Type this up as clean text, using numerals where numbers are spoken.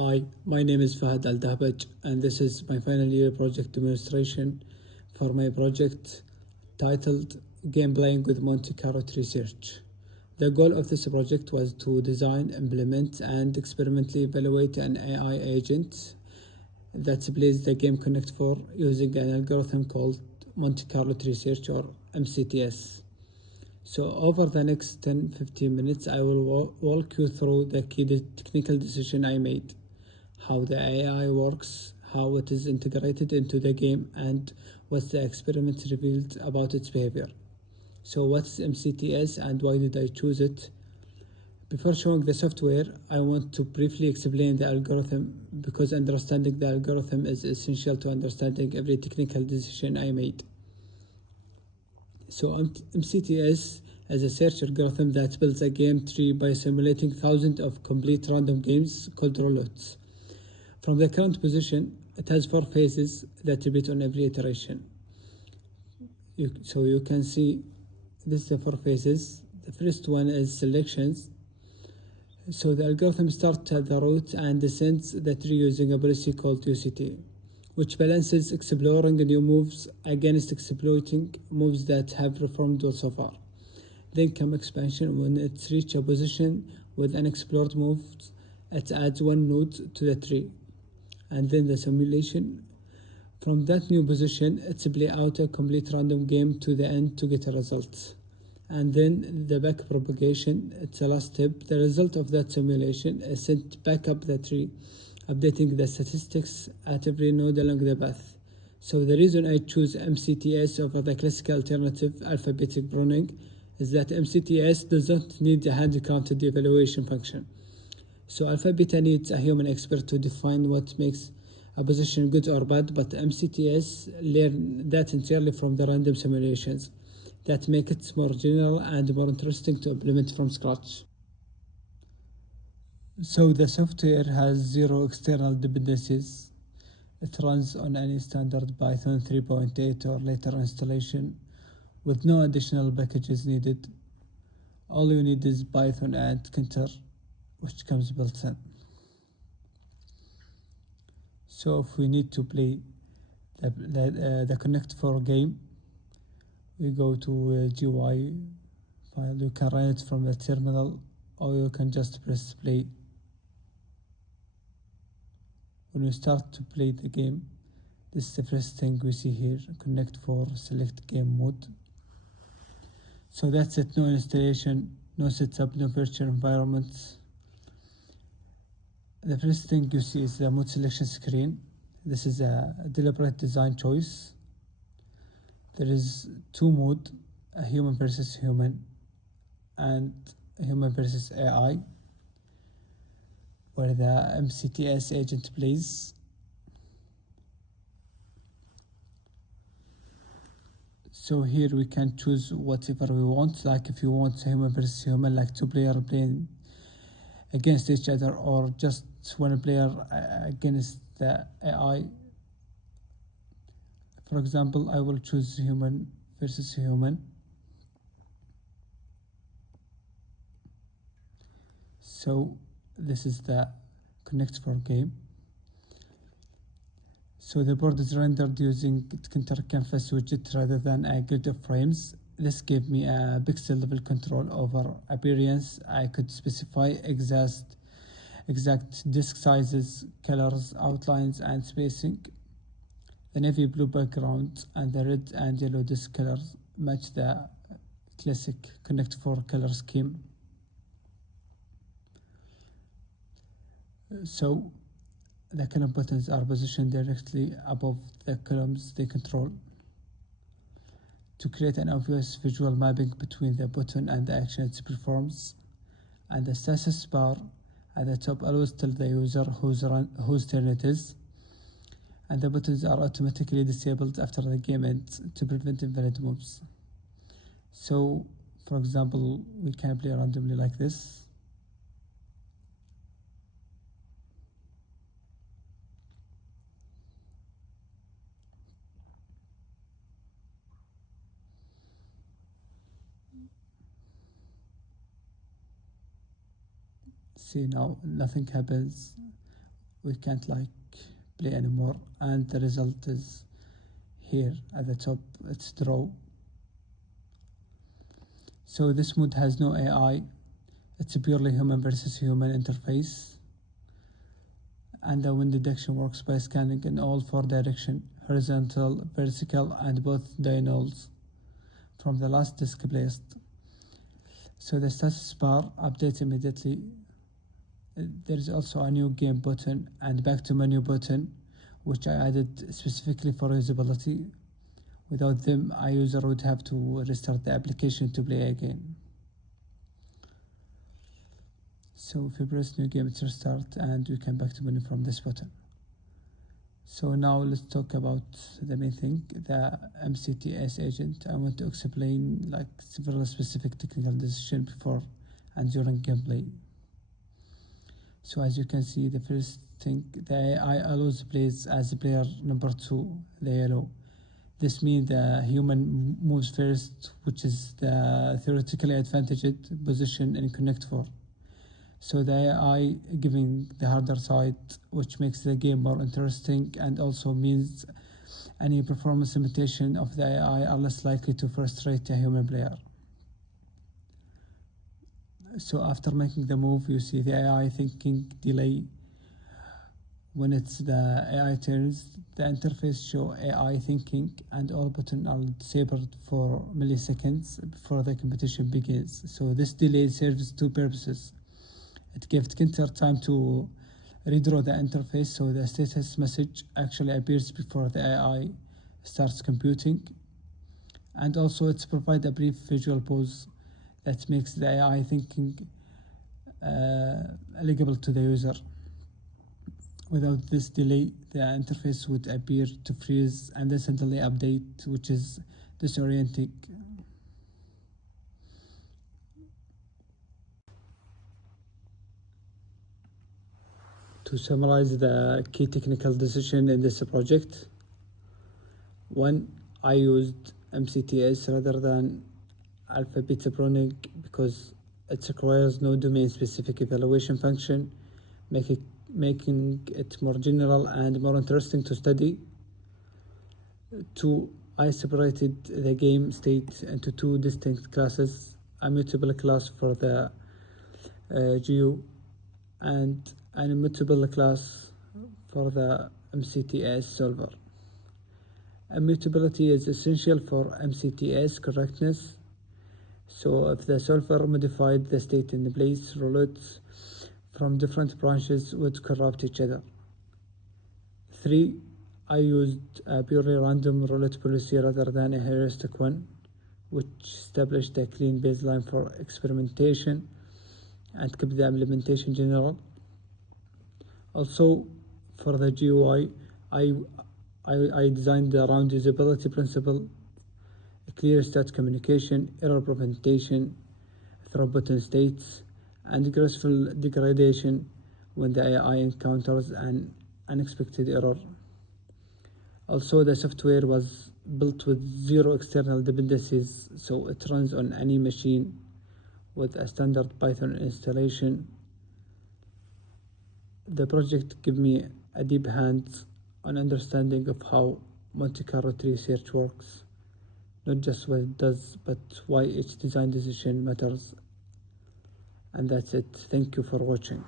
Hi, my name is Fahad Al-Dahbaj and this is my final year project demonstration for my project titled Game Playing with Monte Carlo Research. The goal of this project was to design, implement, and experimentally evaluate an AI agent that plays the game Connect4 using an algorithm called Monte Carlo Research or MCTS. So over the next 10-15 minutes, I will walk you through the key technical decision I made, how the AI works, how it is integrated into the game, and what the experiment revealed about its behavior. So what is MCTS and why did I choose it? Before showing the software, I want to briefly explain the algorithm because understanding the algorithm is essential to understanding every technical decision I made. So MCTS is a search algorithm that builds a game tree by simulating thousands of complete random games called roulettes. From the current position, it has 4 phases that repeat on every iteration. So you can see this is the 4 phases. The first one is selections. So the algorithm starts at the root and descends the tree using a policy called UCT, which balances exploring new moves against exploiting moves that have performed well so far. Then comes expansion. When it reaches a position with unexplored moves, it adds one node to the tree. And then the simulation. From that new position, it's play out a complete random game to the end to get a result. And then the back propagation, it's the last step. The result of that simulation is sent back up the tree, updating the statistics at every node along the path. So the reason I choose MCTS over the classical alternative alphabetic pruning is that MCTS doesn't need a hand-counted evaluation function. So alpha beta needs a human expert to define what makes a position good or bad, but MCTS learn that entirely from the random simulations that make it more general and more interesting to implement from scratch. So the software has 0 external dependencies. It runs on any standard Python 3.8 or later installation with no additional packages needed. All you need is Python and Connect4, which comes built in. So if we need to play the Connect4 game, we go to GUI file. You can run it from the terminal or you can just press play. When we start to play the game, this is the first thing we see here, Connect4 select game mode. So that's it, no installation, no setup, no virtual environment. The first thing you see is the mode selection screen. This is a deliberate design choice. There is 2 modes, a human versus human and a human versus AI, where the MCTS agent plays. So here we can choose whatever we want, like if you want human versus human, like 2 players playing against each other, or just 1 player against the AI. For example, I will choose human versus human. So this is the Connect4 game. So the board is rendered using Connect4 canvas widget rather than a grid of frames. This gave me a pixel level control over appearance. I could specify exact disk sizes, colors, outlines, and spacing. The navy blue background and the red and yellow disk colors match the classic Connect4 color scheme. So the column buttons are positioned directly above the columns they control to create an obvious visual mapping between the button and the action it performs. And the status bar at the top always tells the user whose turn it is. And the buttons are automatically disabled after the game ends to prevent invalid moves. So, for example, we can play randomly like this. See, now nothing happens. we can't play anymore, and the result is here at the top. It's draw. So this mode has no AI, it's a purely human versus human interface, and the wind detection works by scanning in all four directions: horizontal, vertical, and both diagonals from the last disk placed. So the status bar updates immediately. There is also a new game button and back to menu button, which I added specifically for usability. Without them, a user would have to restart the application to play again. So if you press new game, it's restart, and we can back to menu from this button. So now let's talk about the main thing, the MCTS agent. I want to explain several specific technical decisions before and during gameplay. So as you can see, the first thing, the AI allows plays as player number 2, the yellow. This means the human moves first, which is the theoretically advantaged position in Connect4. So the AI giving the harder side, which makes the game more interesting, and also means any performance limitation of the AI are less likely to frustrate a human player. So after making the move, you see the AI thinking delay. When it's the AI turns, the interface show AI thinking, and all buttons are disabled for milliseconds before the competition begins. So this delay serves two purposes. It gives Kinter time to redraw the interface, so the status message actually appears before the AI starts computing. And also it provides a brief visual pause that makes the AI thinking eligible to the user. Without this delay, the interface would appear to freeze and then suddenly update, which is disorienting. To summarize the key technical decision in this project: 1. I used MCTS rather than alpha beta pruning because it requires no domain-specific evaluation function, making it more general and more interesting to study. 2. I separated the game state into two distinct classes: a mutable class for the GU and an immutable class for the MCTS solver. Immutability is essential for MCTS correctness. So if the solver modified the state in place, roulettes from different branches would corrupt each other. 3. I used a purely random roulette policy rather than a heuristic one, which established a clean baseline for experimentation and kept the implementation general. Also, for the GUI, I designed around usability principle, clear state communication, error prevention through button states, and graceful degradation when the AI encounters an unexpected error. Also, the software was built with zero external dependencies, so it runs on any machine with a standard Python installation. The project gave me a deep hands-on understanding of how Monte Carlo tree search works, not just what it does, but why each design decision matters. And that's it. Thank you for watching.